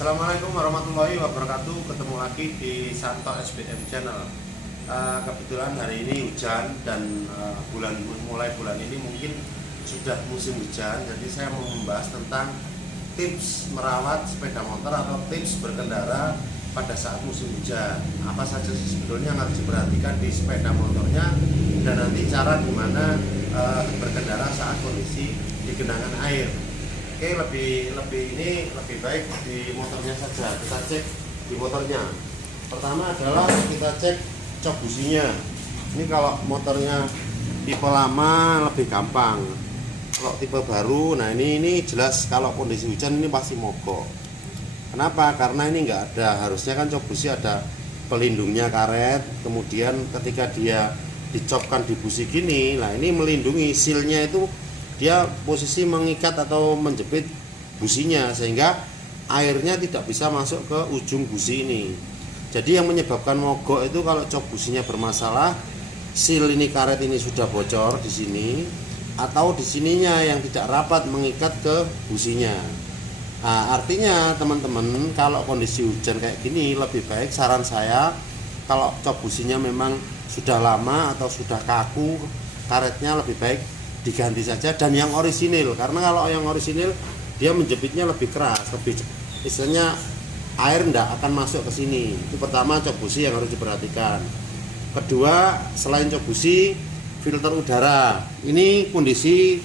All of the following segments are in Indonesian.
Assalamualaikum warahmatullahi wabarakatuh. Ketemu lagi di Santo SBM Channel. Kebetulan hari ini hujan dan mulai bulan ini mungkin sudah musim hujan. Jadi saya mau membahas tentang tips merawat sepeda motor atau tips berkendara pada saat musim hujan. Apa saja sih sebetulnya yang harus diperhatikan di sepeda motornya, dan nanti cara gimana berkendara saat kondisi di genangan air. Oke, lebih baik di motornya saja. Kita cek di motornya. Pertama adalah kita cek cok businya. Ini kalau motornya tipe lama lebih gampang. Kalau tipe baru, nah ini jelas kalau kondisi hujan ini pasti mogok. Kenapa? Karena ini enggak ada, harusnya kan cok busi ada pelindungnya karet. Kemudian ketika dia dicopkan di busi gini, nah ini melindungi sealnya itu, dia posisi mengikat atau menjepit businya sehingga airnya tidak bisa masuk ke ujung busi ini. Jadi yang menyebabkan mogok itu kalau cok businya bermasalah, seal ini karet ini sudah bocor di sini, atau di sininya yang tidak rapat mengikat ke businya. Nah, artinya teman-teman kalau kondisi hujan kayak gini, lebih baik saran saya kalau cok businya memang sudah lama atau sudah kaku karetnya, lebih baik diganti saja dan yang orisinil, karena kalau yang orisinil dia menjepitnya lebih keras, lebih istilahnya air tidak akan masuk ke sini. Itu pertama, cok busi yang harus diperhatikan. Kedua, selain cok busi, filter udara. Ini kondisi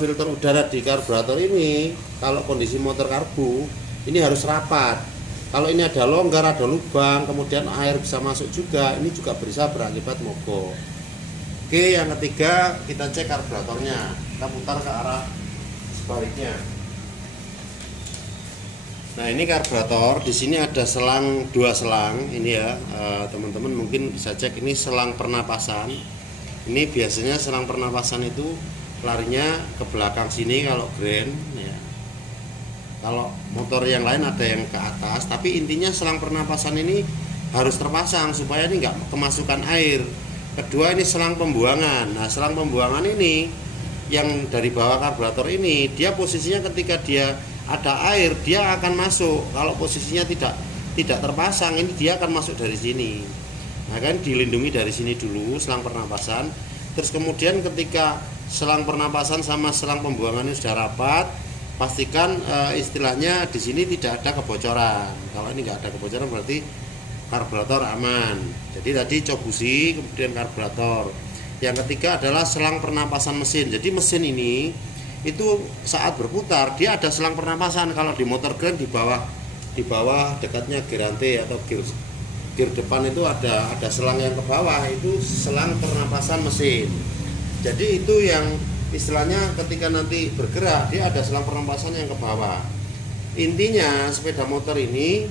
filter udara di karburator ini, kalau kondisi motor karbu ini harus rapat. Kalau ini ada longgar, ada lubang, kemudian air bisa masuk juga, ini juga bisa berakibat mogok. Oke, yang ketiga kita cek karburatornya. Kita putar ke arah sebaliknya. Nah, ini karburator. Di sini ada selang, dua selang. Ini ya, teman-teman mungkin bisa cek. Ini selang pernapasan. Ini biasanya selang pernapasan itu larinya ke belakang sini kalau grand. Ya. Kalau motor yang lain ada yang ke atas. Tapi intinya selang pernapasan ini harus terpasang supaya ini nggak kemasukan air. Kedua, ini selang pembuangan. Nah, selang pembuangan ini yang dari bawah karburator ini, dia posisinya ketika dia ada air, dia akan masuk. Kalau posisinya tidak terpasang, ini dia akan masuk dari sini. Nah, kan dilindungi dari sini dulu selang pernapasan. Terus kemudian ketika selang pernapasan sama selang pembuangan ini sudah rapat, pastikan istilahnya di sini tidak ada kebocoran. Kalau ini nggak ada kebocoran berarti karburator aman. Jadi tadi cok busi, kemudian karburator. Yang ketiga adalah selang pernapasan mesin. Jadi mesin ini itu saat berputar dia ada selang pernapasan. Kalau di motor grand di bawah dekatnya gerante atau gear depan itu ada selang yang ke bawah, itu selang pernapasan mesin. Jadi itu yang istilahnya ketika nanti bergerak dia ada selang pernapasan yang ke bawah. Intinya sepeda motor ini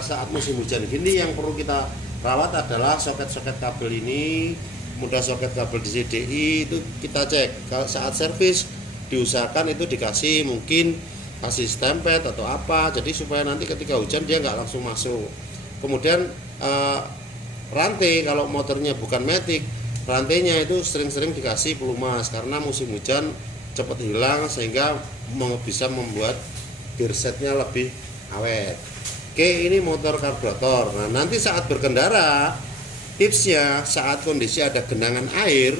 saat musim hujan gini yang perlu kita rawat adalah soket-soket kabel ini, mudah soket kabel di CDI itu kita cek. Kalau saat servis diusahakan itu dikasih mungkin kasih stempet atau apa, jadi supaya nanti ketika hujan dia nggak langsung masuk. Kemudian rantai, kalau motornya bukan matic, rantainya itu sering-sering dikasih pelumas karena musim hujan cepat hilang sehingga bisa membuat gear setnya lebih awet. Oke, ini motor karburator. Nah, nanti saat berkendara, tipsnya saat kondisi ada genangan air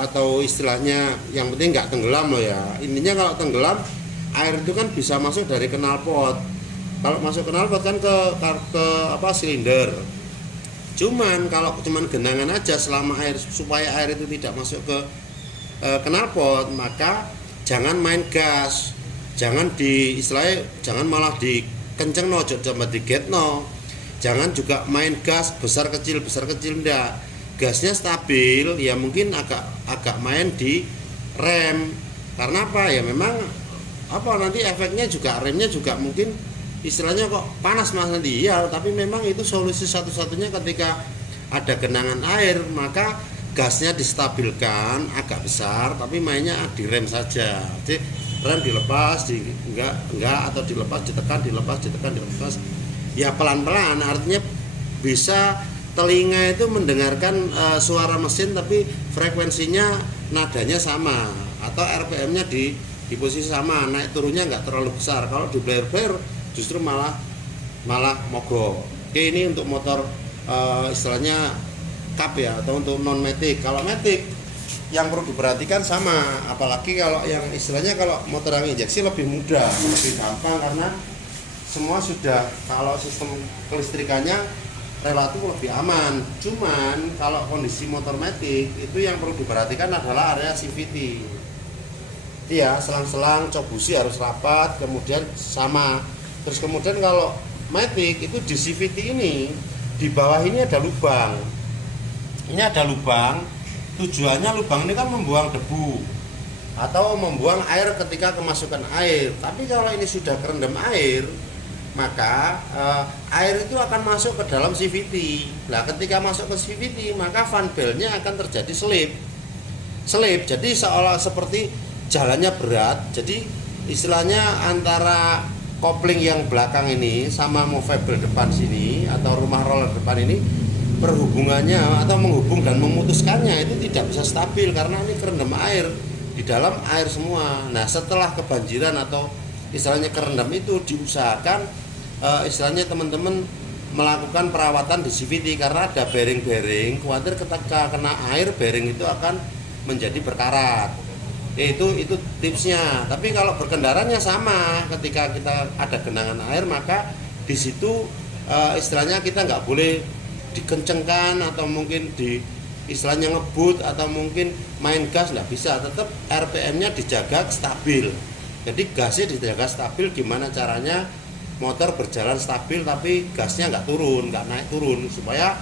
atau istilahnya yang penting nggak tenggelam loh ya. Intinya kalau tenggelam, air itu kan bisa masuk dari knalpot. Kalau masuk knalpot kan ke silinder. Cuman kalau genangan aja selama air, supaya air itu tidak masuk ke knalpot, maka jangan main gas. Jangan malah di kenceng no, coba diget no. Jangan juga main gas besar kecil enggak. Gasnya stabil, ya mungkin agak main di rem. Karena apa? Ya memang nanti efeknya juga remnya juga mungkin istilahnya kok panas mas nanti. Ya, tapi memang itu solusi satu-satunya ketika ada genangan air, maka gasnya distabilkan agak besar tapi mainnya di rem saja. Jadi rem dilepas, enggak atau ditekan, dilepas. Ya pelan-pelan, artinya bisa telinga itu mendengarkan suara mesin tapi frekuensinya nadanya sama atau RPM-nya di posisi sama, naik turunnya enggak terlalu besar. Kalau di blare-blare justru malah mogok. Oke, ini untuk motor istilahnya cup ya, atau untuk non matic. Kalau matic yang perlu diperhatikan sama, apalagi kalau yang istilahnya kalau motor yang injeksi lebih mudah, lebih gampang karena semua sudah, kalau sistem kelistrikannya relatif lebih aman. Cuman kalau kondisi motor matic itu yang perlu diperhatikan adalah area CVT. Iya, selang-selang cok busi harus rapat, kemudian sama. Terus kemudian kalau matic itu di CVT ini, di bawah ini ada lubang. Ini ada lubang, tujuannya lubang ini kan membuang debu atau membuang air ketika kemasukan air. Tapi kalau ini sudah kerendam air, maka air itu akan masuk ke dalam CVT. Nah, ketika masuk ke CVT, maka fan bell-nya akan terjadi selip. Jadi seolah seperti jalannya berat. Jadi istilahnya antara kopling yang belakang ini sama movable depan sini atau rumah roller depan ini, perhubungannya atau menghubung dan memutuskannya itu tidak bisa stabil karena ini kerendam air, di dalam air semua. Nah, setelah kebanjiran atau istilahnya kerendam itu diusahakan istilahnya teman-teman melakukan perawatan di CVT karena ada bearing-bearing, khawatir ketika kena air bearing itu akan menjadi berkarat. Itu tipsnya. Tapi kalau berkendaranya sama, ketika kita ada genangan air maka di situ istilahnya kita nggak boleh dikencengkan atau mungkin di istilahnya ngebut atau mungkin main gas, nggak bisa. Tetap RPM-nya dijaga stabil. Jadi gasnya dijaga stabil. Gimana caranya motor berjalan stabil tapi gasnya nggak naik turun supaya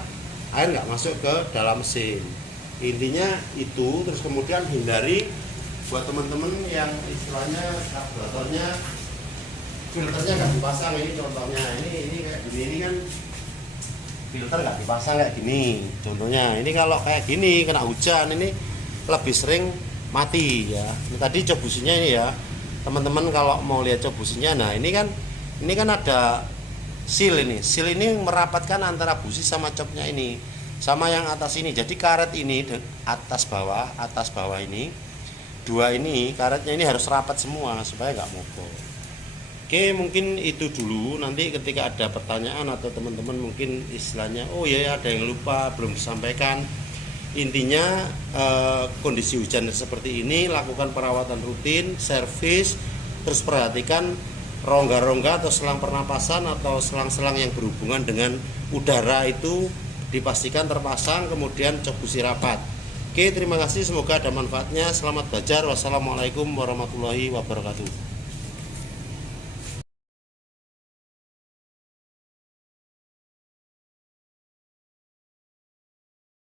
air nggak masuk ke dalam mesin. Intinya itu. Terus kemudian hindari buat teman-teman yang istilahnya karburatornya filternya nggak dipasang. Ini contohnya, ini kayak gini, ini kan filter nggak dipasang kayak gini. Contohnya ini kalau kayak gini kena hujan ini lebih sering mati ya. Ini tadi cok businya ini ya teman-teman, kalau mau lihat cok businya, nah ini kan ada seal ini. Seal ini merapatkan antara busi sama coknya ini sama yang atas ini. Jadi karet ini atas bawah ini dua ini karetnya ini harus rapat semua supaya nggak mogok. Oke, mungkin itu dulu. Nanti ketika ada pertanyaan atau teman-teman mungkin istilahnya oh ya ada yang lupa belum disampaikan, intinya kondisi hujan seperti ini lakukan perawatan rutin, servis, terus perhatikan rongga-rongga atau selang pernapasan atau selang-selang yang berhubungan dengan udara itu dipastikan terpasang, kemudian cok busi rapat. Oke, terima kasih, semoga ada manfaatnya. Selamat belajar. Wassalamualaikum warahmatullahi wabarakatuh.